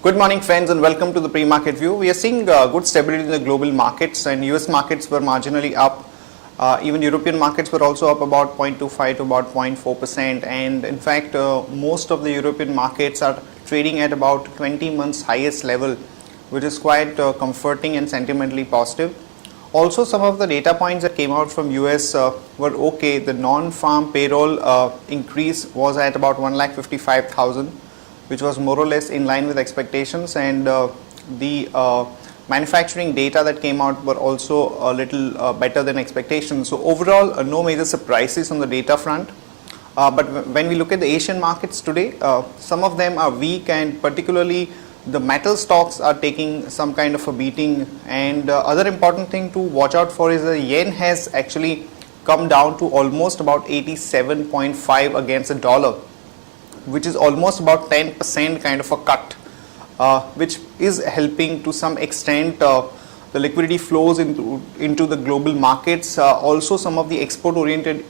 Good morning, friends, and welcome to the pre-market view. We are seeing good stability in the global markets, and US markets were marginally up. Even European markets were also up about 0.25 to about 0.4%, and in fact, most of the European markets are trading at about 20 months highest level, which is quite comforting and sentimentally positive. Also, some of the data points that came out from US were okay. The non-farm payroll increase was at about 1,55,000, which was more or less in line with expectations, and the manufacturing data that came out were also a little better than expectations. So overall, no major surprises on the data front. But when we look at the Asian markets today, some of them are weak, and particularly the metal stocks are taking some kind of a beating. And other important thing to watch out for is the yen has actually come down to almost about 87.5 against the dollar, which is almost about 10% kind of a cut, which is helping to some extent the liquidity flows into the global markets. Also, some of the export-oriented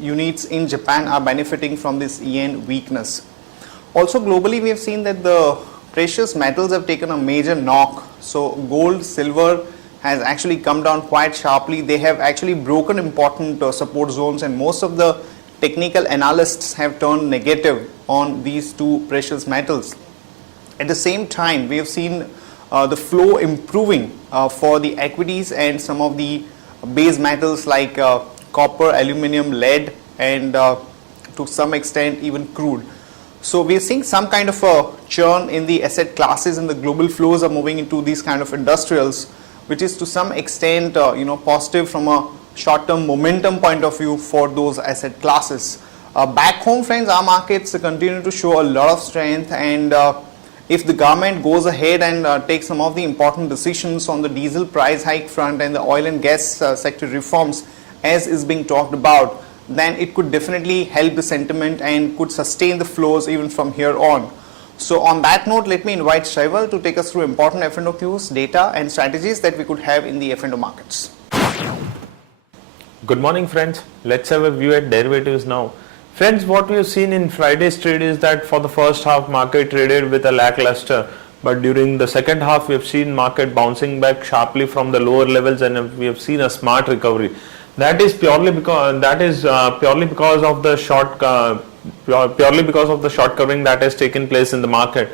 units in Japan are benefiting from this yen weakness. Also, globally, we have seen that the precious metals have taken a major knock. So, gold, silver has actually come down quite sharply. They have actually broken important support zones, and most of the technical analysts have turned negative on these two precious metals. At the same time, we have seen the flow improving for the equities and some of the base metals like copper, aluminum, lead, and to some extent even crude. So we are seeing some kind of a churn in the asset classes, and the global flows are moving into these kind of industrials, which is to some extent positive from a short-term momentum point of view for those asset classes. Back home, friends, our markets continue to show a lot of strength, and if the government goes ahead and takes some of the important decisions on the diesel price hike front and the oil and gas sector reforms as is being talked about, then it could definitely help the sentiment and could sustain the flows even from here on. So on that note, let me invite Shaival to take us through important F&O cues, data and strategies that we could have in the F&O markets. Good morning, friends. Let's have a view at derivatives now. Friends, what we have seen in Friday's trade is that for the first half, market traded with a lackluster, but during the second half, we have seen market bouncing back sharply from the lower levels, and we have seen a smart recovery. That is purely because of the short covering that has taken place in the market.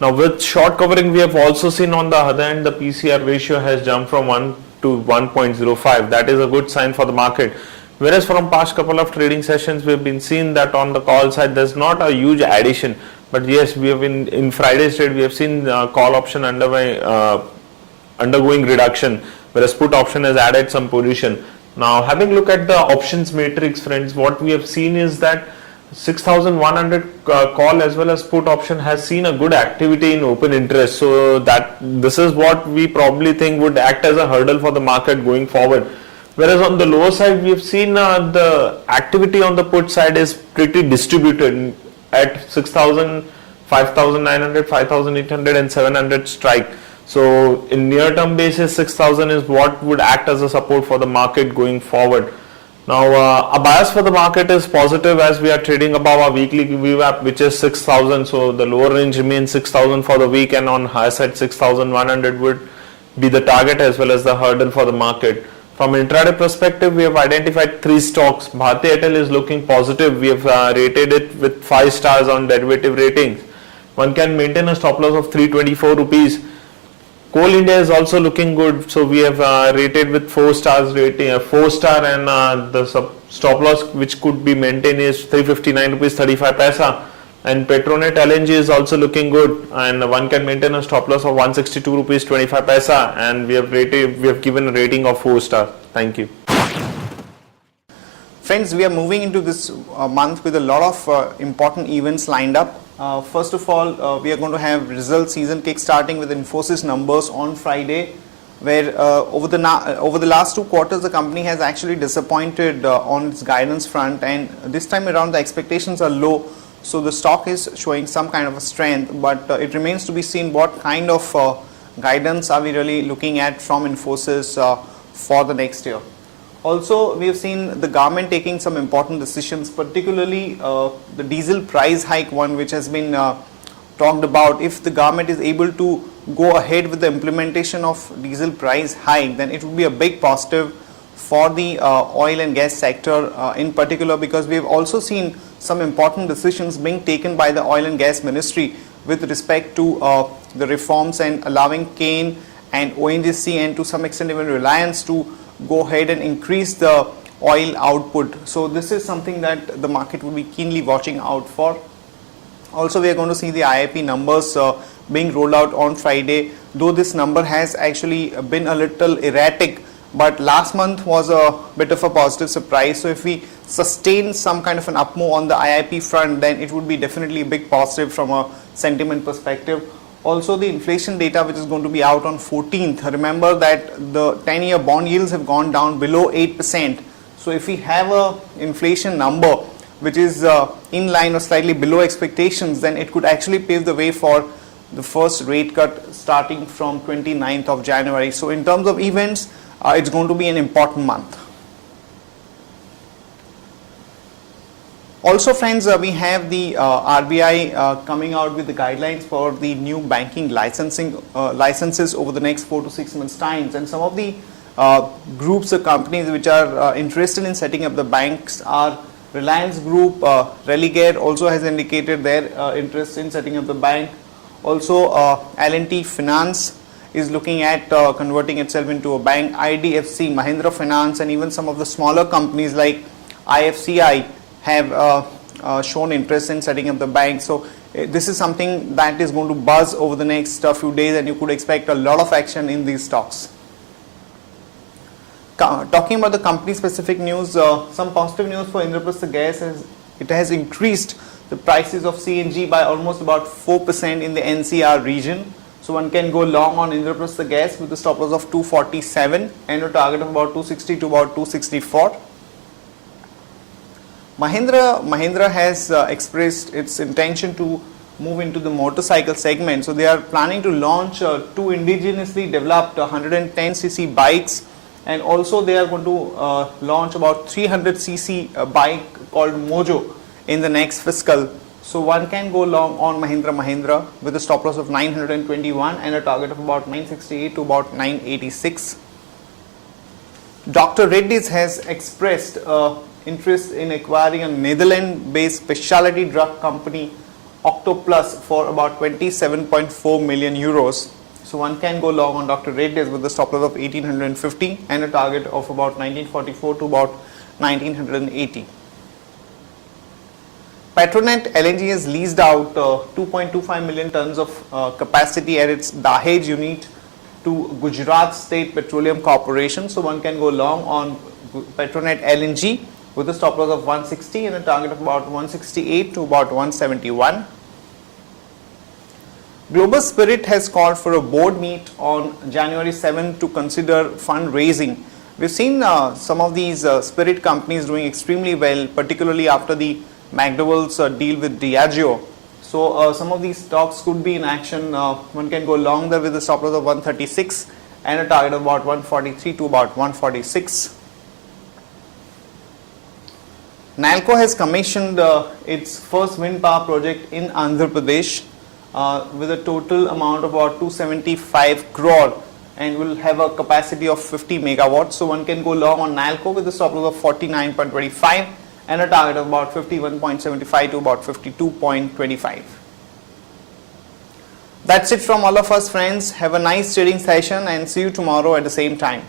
Now, with short covering, we have also seen on the other end the PCR ratio has jumped from 1 to 1.05. That is a good sign for the market. Whereas from past couple of trading sessions, we have been seeing that on the call side, there's not a huge addition. But yes, we have in Friday's trade, we have seen call option undergoing reduction, whereas put option has added some position. Now, having a look at the options matrix, friends, what we have seen is that 6,100 call as well as put option has seen a good activity in open interest. So that this is what we probably think would act as a hurdle for the market going forward. Whereas on the lower side, we have seen the activity on the put side is pretty distributed at 6,000, 5,900, 5,800 and 700 strike. So in near term basis, 6,000 is what would act as a support for the market going forward. Now, a bias for the market is positive as we are trading above our weekly VWAP, which is 6,000. So the lower range remains 6,000 for the week, and on higher side 6,100 would be the target as well as the hurdle for the market. From intraday perspective, we have identified 3 stocks. Bharti Airtel is looking positive. We have rated it with 5 stars on derivative ratings. One can maintain a stop loss of 324 rupees. Coal India is also looking good, so we have rated with 4 stars rating, 4 star, and the stop loss which could be maintained is 359 rupees 35 paisa. And Petronet LNG is also looking good, and one can maintain a stop loss of 162 rupees 25 paisa, and we have given a rating of 4 stars. Thank you. Friends, we are moving into this month with a lot of important events lined up. First of all, we are going to have result season kick starting with Infosys numbers on Friday, where over the last 2 quarters, the company has actually disappointed on its guidance front, and this time around the expectations are low. So the stock is showing some kind of a strength, but it remains to be seen what kind of guidance are we really looking at from Infosys for the next year. Also, we have seen the government taking some important decisions, particularly the diesel price hike one, which has been talked about, if the government is able to go ahead with the implementation of diesel price hike, then it would be a big positive for the oil and gas sector in particular, because we have also seen some important decisions being taken by the oil and gas ministry with respect to the reforms and allowing Kane and ONGC and to some extent even Reliance to go ahead and increase the oil output. So this is something that the market will be keenly watching out for. Also, we are going to see the IIP numbers being rolled out on Friday, though this number has actually been a little erratic, but last month was a bit of a positive surprise. So if we sustain some kind of an up move on the IIP front, then it would be definitely a big positive from a sentiment perspective. Also, the inflation data which is going to be out on 14th, remember that the 10-year bond yields have gone down below 8%. So if we have a inflation number which is in line or slightly below expectations, then it could actually pave the way for the first rate cut starting from 29th of January. So in terms of events, it's going to be an important month. Also friends, we have the RBI coming out with the guidelines for the new banking licenses over the next 4 to 6 months times, and some of the groups or companies which are interested in setting up the banks are Reliance Group. Religare also has indicated their interest in setting up the bank. Also L&T Finance is looking at converting itself into a bank. IDFC, Mahindra Finance, and even some of the smaller companies like IFCI have shown interest in setting up the bank. So this is something that is going to buzz over the next few days, and you could expect a lot of action in these stocks. Talking about the company specific news, some positive news for Indraprastha Gas is it has increased the prices of CNG by almost about 4% in the NCR region. So one can go long on Indraprastha Gas with the stop loss of 247 and a target of about 260 to about 264. Mahindra has expressed its intention to move into the motorcycle segment. So they are planning to launch 2 indigenously developed 110cc bikes, and also they are going to launch about 300cc bike called Mojo in the next fiscal. So one can go long on Mahindra with a stop loss of 921 and a target of about 968 to about 986. Dr. Reddy's has expressed interest in acquiring a Netherlands-based specialty drug company, Octoplus, for about 27.4 million euros. So one can go long on Dr. Reddy's with a stop loss of 1850 and a target of about 1944 to about 1980. Petronet LNG has leased out 2.25 million tons of capacity at its Dahej unit to Gujarat State Petroleum Corporation. So one can go long on Petronet LNG with a stop loss of 160 and a target of about 168 to about 171. Global Spirit has called for a board meet on January 7 to consider fundraising. We've seen some of these spirit companies doing extremely well, particularly after the McDowell's deal with Diageo. So some of these stocks could be in action. One can go long there with a stop loss of 136 and a target of about 143 to about 146. NALCO has commissioned its first wind power project in Andhra Pradesh with a total amount of about 275 crore and will have a capacity of 50 megawatts. So one can go long on NALCO with a stop loss of 49.25 and a target of about 51.75 to about 52.25. That's it from all of us friends. Have a nice trading session and see you tomorrow at the same time.